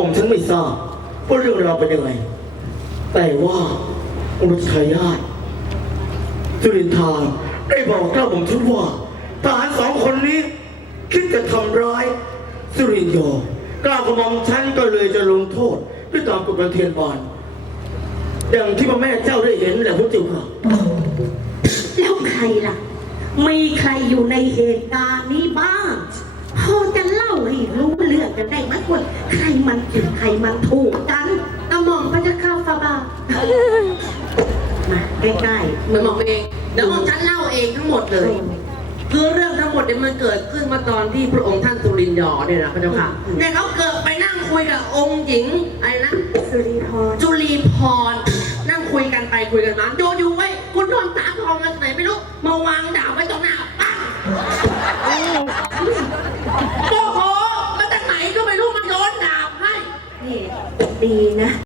ผมฉันไม่ทราบว่าเรื่องราวเป็นยังไง แต่ว่าองค์รัชทายาทจุรินทานได้บอกกล้าผมฉันว่าทหารสองคนนี้ คิดจะทำร้ายสุรินยอกล้าวกระหม่อมฉันก็เลยจะลงโทษ ด้วยตามกฎบันเทียนบานอย่างที่พระแม่เจ้าได้เห็นแหละพระเจ้าค่ะแล้วใครล่ะ มีใครอยู่ในเหตุการณ์นี้บ้าง พอจะเล่าให้รู้เรื่องกันได้ไหมว่า ใครมันผิดใครมันถูกกันกระหม่อมพระเจ้าข้าฟาบาทมาใกล้เหมือนบอกเองเดี๋ยวผมฉันเล่าเองทั้งหมดเลย คือเรื่องทั้งหมดเนี่ยมันเกิดขึ้นมาตอนที่พระองค์ท่านสุรินทร์ยอเนี่ยนะพระเจ้าค่ะเนี่ยเขาเกิดไปนั่งคุยกับองค์หญิงอะไรนะๆสุริพรจุลีพร นั่งคุยกันไปคุยกันมาโยอยู่ไว้ยคุณโดนตาทองมาจากไหนไม่รู้ มาวางดาบไว้ตรงหน้าปังโอ้โหมาจากไหนก็ไม่รู้มาโยนดาบให้ นี่ ดีนะ